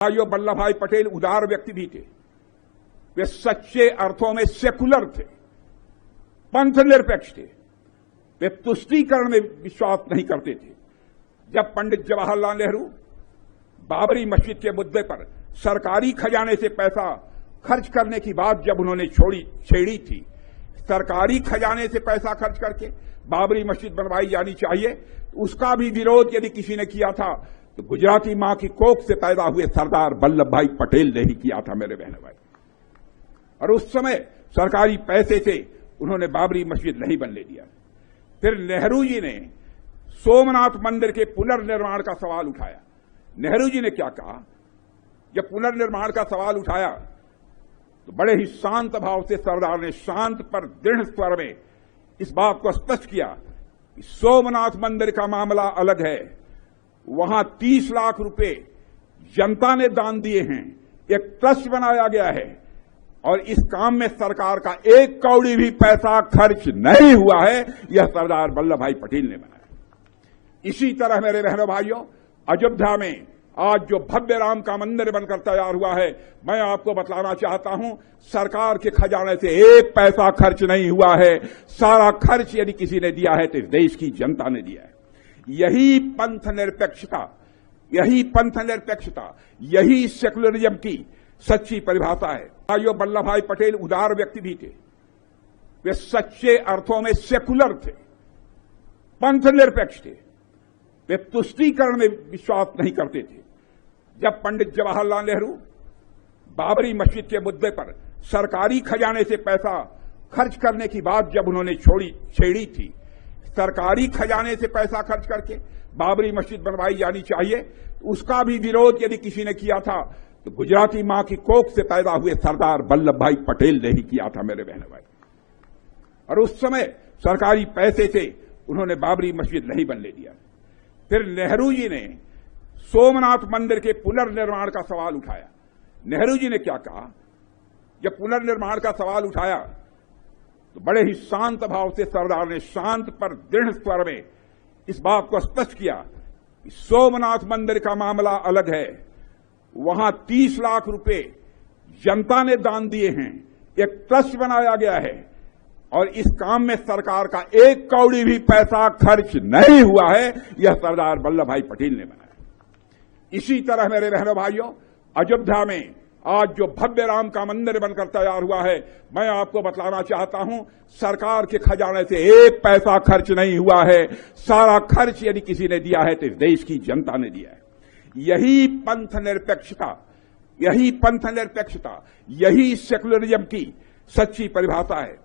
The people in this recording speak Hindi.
भाइयों, वल्लभ भाई पटेल उदार व्यक्ति भी थे। वे सच्चे अर्थों में सेकुलर थे, पंथ निरपेक्ष थे। वे तुष्टीकरण में विश्वास नहीं करते थे। जब पंडित जवाहरलाल नेहरू बाबरी मस्जिद के मुद्दे पर सरकारी खजाने से पैसा खर्च करने की बात जब उन्होंने छेड़ी थी, सरकारी खजाने से पैसा खर्च करके बाबरी मस्जिद बनवाई जानी चाहिए, उसका भी विरोध यदि किसी ने किया था तो गुजराती मां की कोख से पैदा हुए सरदार वल्लभ भाई पटेल ने ही किया था, मेरे बहनों भाई। और उस समय सरकारी पैसे से उन्होंने बाबरी मस्जिद नहीं बनने दिया। फिर नेहरू जी ने सोमनाथ मंदिर के पुनर्निर्माण का सवाल उठाया। नेहरू जी ने क्या कहा, जब पुनर्निर्माण का सवाल उठाया तो बड़े ही शांत भाव से सरदार ने शांत पर दृढ़ स्वर में इस बात को स्पष्ट किया कि सोमनाथ मंदिर का मामला अलग है, वहां 30 लाख रुपए जनता ने दान दिए हैं, एक ट्रस्ट बनाया गया है और इस काम में सरकार का एक कौड़ी भी पैसा खर्च नहीं हुआ है। यह सरदार वल्लभ भाई पटेल ने बनाया। इसी तरह मेरे बहनों भाइयों, अयोध्या में आज जो भव्य राम का मंदिर बनकर तैयार हुआ है, मैं आपको बतलाना चाहता हूं, सरकार के खजाने से एक पैसा खर्च नहीं हुआ है। सारा खर्च यदि किसी ने दिया है तो इस देश की जनता ने दिया है। यही पंथ निरपेक्षता, यही सेकुलरिज्म की सच्ची परिभाषा है। भाइयों, वल्लभ भाई पटेल उदार व्यक्ति भी थे। वे सच्चे अर्थों में सेकुलर थे, पंथ निरपेक्ष थे। वे तुष्टीकरण में विश्वास नहीं करते थे। जब पंडित जवाहरलाल नेहरू बाबरी मस्जिद के मुद्दे पर सरकारी खजाने से पैसा खर्च करने की बात जब उन्होंने छेड़ी थी, सरकारी खजाने से पैसा खर्च करके बाबरी मस्जिद बनवाई जानी चाहिए, उसका भी विरोध यदि किसी ने किया था तो गुजराती मां की कोख से पैदा हुए सरदार वल्लभ भाई पटेल ने ही किया था, मेरे बहनों भाई। और उस समय सरकारी पैसे से उन्होंने बाबरी मस्जिद नहीं बनने दिया। फिर नेहरू जी ने सोमनाथ मंदिर के पुनर्निर्माण का सवाल उठाया। नेहरू जी ने क्या कहा, जब पुनर्निर्माण का सवाल उठाया तो बड़े ही शांत भाव से सरदार ने शांत पर दृढ़ स्वर में इस बात को स्पष्ट किया कि सोमनाथ मंदिर का मामला अलग है, वहां 30 लाख रुपए जनता ने दान दिए हैं, एक ट्रस्ट बनाया गया है और इस काम में सरकार का एक कौड़ी भी पैसा खर्च नहीं हुआ है। यह सरदार वल्लभ भाई पटेल ने बनाया। इसी तरह मेरे बहनों भाइयों, अयोध्या में आज जो भव्य राम का मंदिर बनकर तैयार हुआ है, मैं आपको बतलाना चाहता हूं, सरकार के खजाने से एक पैसा खर्च नहीं हुआ है। सारा खर्च यदि किसी ने दिया है तो इस देश की जनता ने दिया है। यही पंथ निरपेक्षता, यही सेकुलरिज्म की सच्ची परिभाषा है।